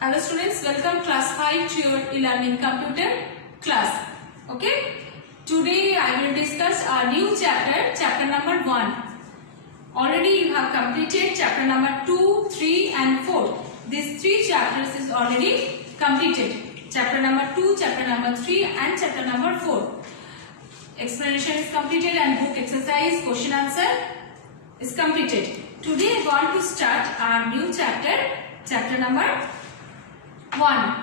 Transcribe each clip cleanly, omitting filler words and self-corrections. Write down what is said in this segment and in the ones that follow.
Hello students, welcome class 5 to your e-learning computer class. Okay, today I will discuss our new chapter number 1. Already you have completed chapter number 2, 3 and 4. These 3 chapters is already completed. Chapter number 2, chapter number 3 and chapter number 4. Explanation is completed and book exercise, question answer is completed. Today I want to start our new chapter number 1.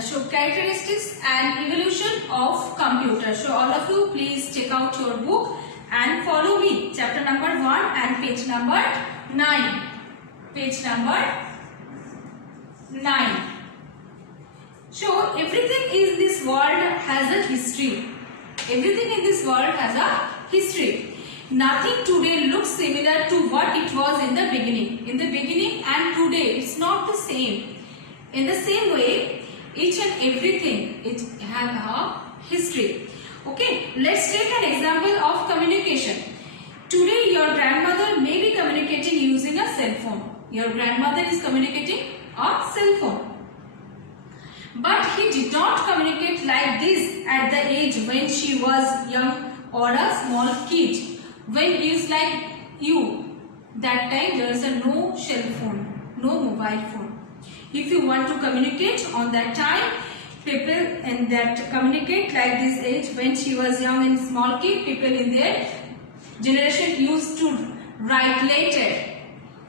Show characteristics and evolution of computer. So all of you please take out your book and follow me. Chapter number 1 and page number 9. Page number 9. So everything in this world has a history. Everything in this world has a history. Nothing today looks similar to what it was in the beginning. In the beginning and today it's not the same. In the same way, each and everything it has a history. Okay, let's take an example of communication. Today your grandmother may be communicating using a cell phone. Your grandmother is communicating a cell phone. But he did not communicate like this at the age when she was young or a small kid. When he is like you, that time there is no cell phone, no mobile phone. If you want to communicate on that time, people in that communicate like this age when she was young and small kid, people in their generation used to write letter,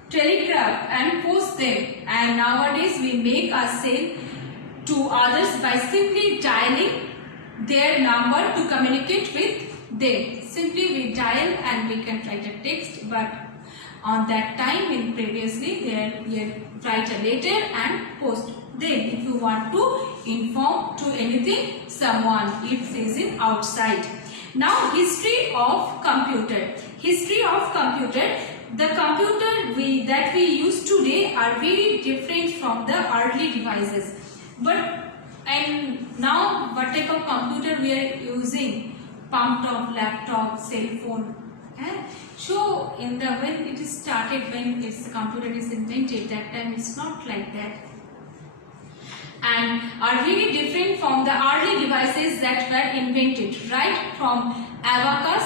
telegraph and post them. And nowadays we make a sale to others by simply dialing their number to communicate with them. Simply we dial and we can write a text, but on that time in previously they write a letter and post them if you want to inform to anything someone if he is in outside. Now history of computer. History of computer. The computer that we use today are very different from the early devices. And now what type of computer we are using? Palm top, laptop, cell phone. So when it is started, when this computer is invented, that time it's not like that, and are really different from the early devices that were invented. Right from abacus,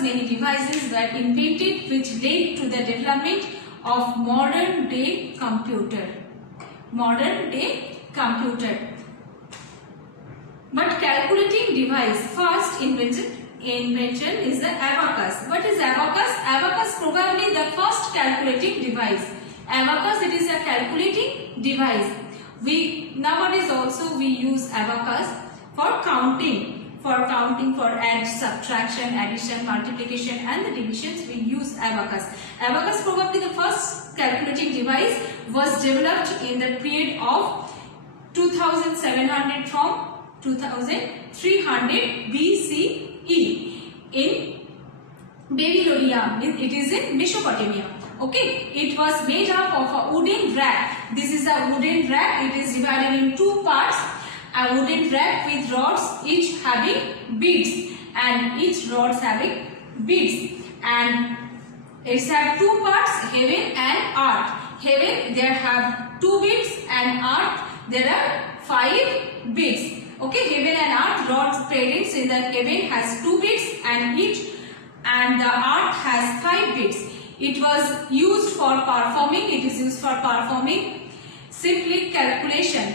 many devices were invented which led to the development of modern day computer. But calculating device first invention is the abacus. What is abacus? Abacus probably the first calculating device. Abacus, it is a calculating device. Nowadays also we use abacus for counting, for add, subtraction, addition, multiplication and the divisions we use abacus. Abacus probably the first calculating device was developed in the period of 2700 from 2300 BCE in Babylonia. It is in Mesopotamia. Okay, it was made up of a wooden rack. This is a wooden rack. It is divided in 2 parts. A wooden rack with rods, each having beads, and each rods having beads. And it has 2 parts, heaven and earth. Heaven there have 2 beads, and earth there are 5 beads. Okay, heaven and earth, rods parents in the heaven has 2 beads and the earth has 5 beads. It was used for performing. It is used for performing simple calculation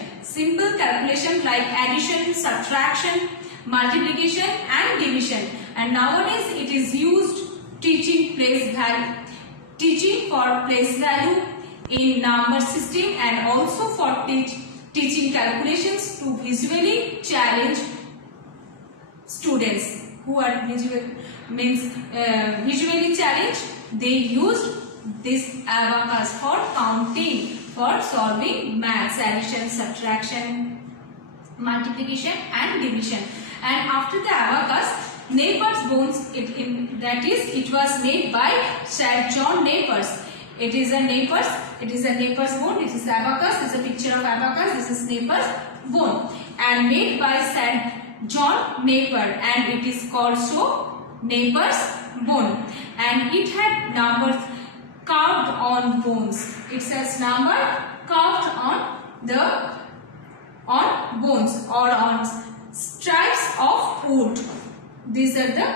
like addition, subtraction, multiplication and division. And nowadays it is used teaching for place value in number system, and also for teaching calculations to visually challenge students who are visually challenged. They used this abacus for counting, for solving maths, addition, subtraction, multiplication and division. And after the abacus, Napier bones, it was made by Sir John Napier. It is a Napier's bone. It is abacus. This is a picture of abacus. This is Napier's bone, and made by Sir John Napier, and it is called so Napier's bone. And it had numbers carved on bones. It says number carved on bones or on stripes of wood. These are the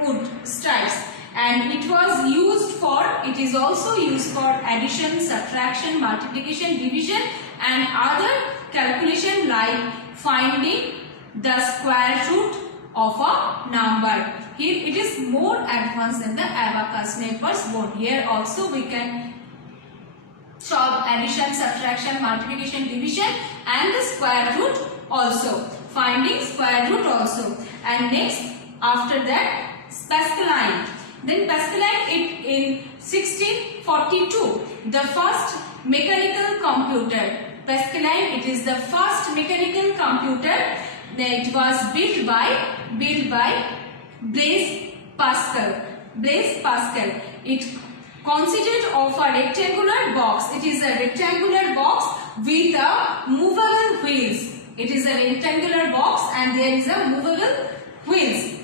wood stripes, and it is also used for addition, subtraction, multiplication, division and other calculation like finding the square root of a number. Here it is more advanced than the abacus, Napier board. Here also we can solve addition, subtraction, multiplication, division and the square root also. Finding square root also. And next, after that, Pascaline. Then Pascaline in 1642, the first mechanical computer. Pascaline, it is the first mechanical computer. It was built by Blaise Pascal. Blaise Pascal. It consisted of a rectangular box. It is a rectangular box with a movable wheels. It is a rectangular box and there is a movable wheels.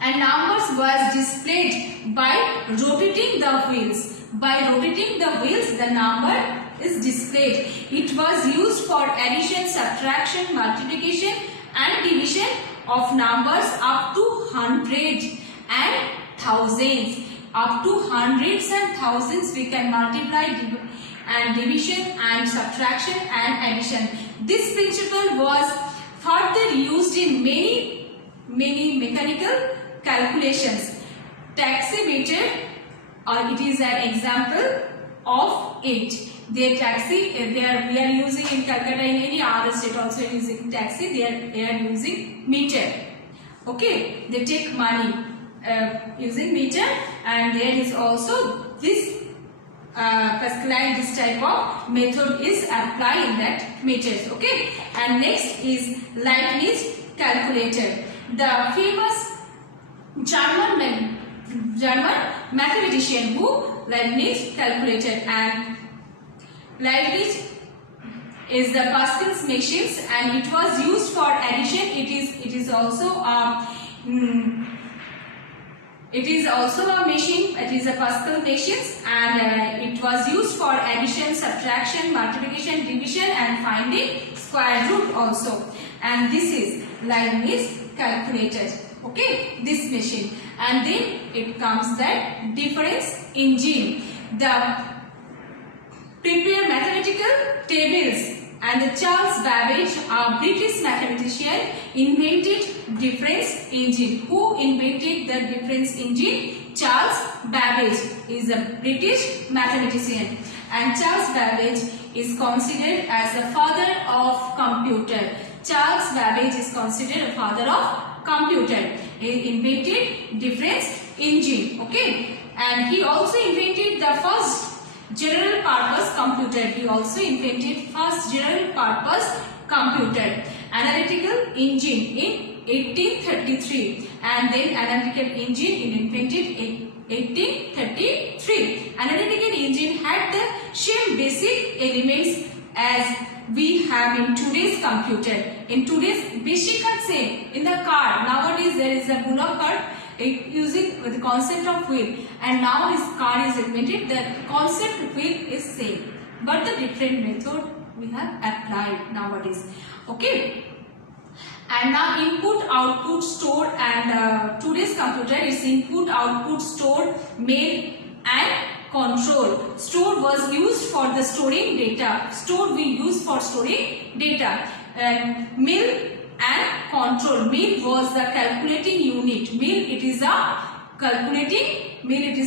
And numbers was displayed by rotating the wheels. By rotating the wheels, the number is displayed. It was used for addition, subtraction, multiplication and division of numbers up to hundreds and thousands. Up to hundreds and thousands we can multiply and division and subtraction and addition. This principle was further used in many mechanical calculations. Taximeter, it is an example of it. Their taxi, we are using in Calcutta, in any other state also using taxi, they are using meter. Okay, they take money using meter, and there is also this Pascaline, this type of method is applied in that meters. Okay, and next is Leibniz calculator. The famous German mathematician who Leibniz calculator, and Leibniz is the Pascal's machines, and it was used for addition. It is also a machine. It is a Pascal machines, and it was used for addition, subtraction, multiplication, division and finding square root also. And this is Leibniz calculator. Okay, this machine. And then it comes that difference engine. The prepare mathematical tables, and the Charles Babbage, a British mathematician, invented difference engine. Who invented the difference engine? Charles Babbage is a British mathematician, and Charles Babbage is considered as the father of computer. Charles Babbage is considered a father of computer. He invented difference engine. Okay, and he also invented the first general purpose computer. He also invented first general purpose computer. Analytical engine in 1833, and then analytical engine invented in 1833. Analytical engine had the same basic elements as we have in today's computer. In today's basic same. In the car, nowadays there is a bullock cart using the concept of wheel, and now this car is invented. The concept of wheel is same, but the different method we have applied nowadays. Okay, and now input, output, store, and today's computer is input, output, store, mail and control. Store was used for the storing data. Store we use for storing data. And mill and control. Mill was the calculating unit. Mill it is a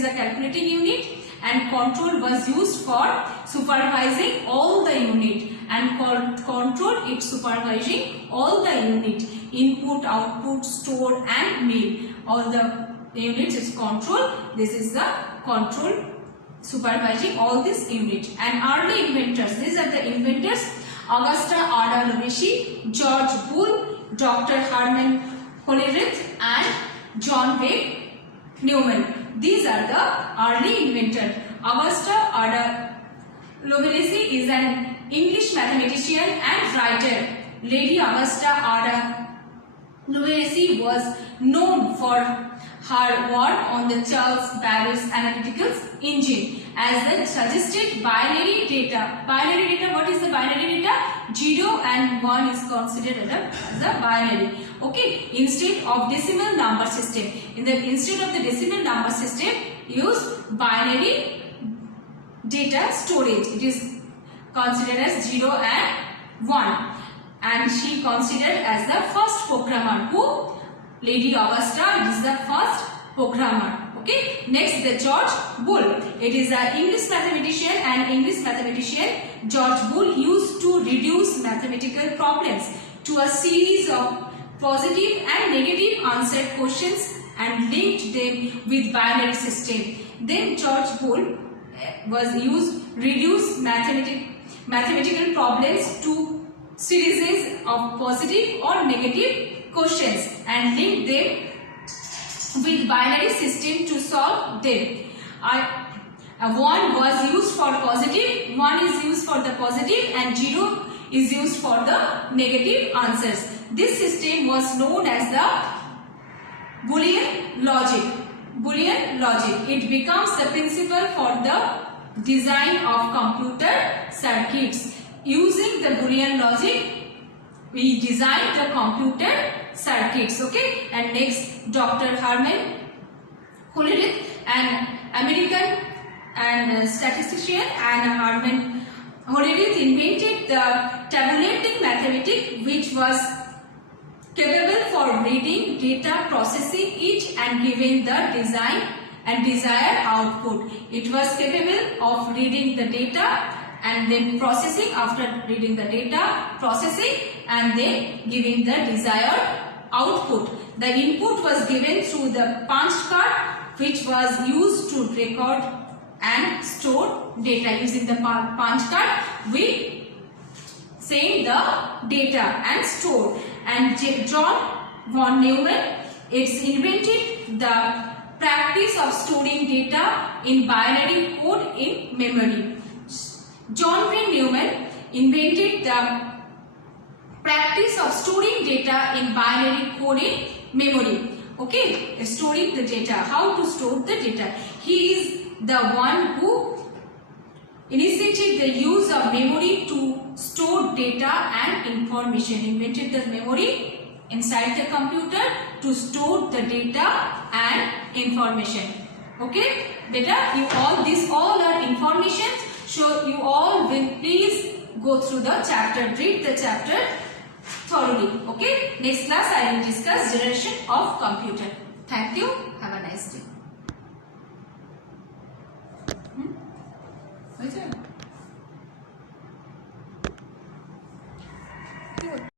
calculating unit, and control was used for supervising all the unit, and control it supervising all the unit. Input, output, store and mill. All the units is control. This is the control supervising all this unit. And early inventors. These are the inventors: Augusta Ada Lovelace, George Boole, Dr. Hermann Hollerith and John Webb Newman. These are the early inventors. Augusta Ada Lovelace is an English mathematician and writer. Lady Augusta Ada Lovelace was known for her work on the Charles Babbage analytical engine as the suggested binary data. Binary data, what is the binary data? 0 and 1 is considered as a binary. Okay, instead of decimal number system. Instead of the decimal number system, use binary data storage. It is considered as 0 and 1. And she considered as the first programmer. Who? Lady Augusta. It is the first programmer. Okay. Next, the George Boole. It is an English mathematician, and English mathematician George Boole used to reduce mathematical problems to a series of positive and negative answered questions and linked them with binary system. Then George Boole was used reduce mathematical problems to series of positive or negative questions and link them with binary system to solve them. One was used for positive, one is used for the positive, and 0 is used for the negative answers. This system was known as the Boolean logic. Boolean logic. It becomes the principle for the design of computer circuits. Using the Boolean logic, we design the computer circuits. Okay. And next, Dr. Herman Hollerith, an American and statistician, and Herman Hollerith invented the tabulating mathematics, which was capable for reading data, processing it, and giving the design and desired output. It was capable of reading the data and then processing, after reading the data, processing, and then giving the desired output. The input was given through the punch card, which was used to record and store data. Using the punch card, we send the data and store. And John von Neumann, it's invented the practice of storing data in binary code in memory. John von Neumann invented the practice of storing data in binary code in memory. Okay, storing the data. How to store the data? He is the one who initiated the use of memory to store data and information. Invented the memory inside the computer to store the data and information. Okay, beta, these all are information. So you all will please go through the chapter, read the chapter thoroughly. Okay, next class I will discuss generation of computer. Thank you. Have a nice day.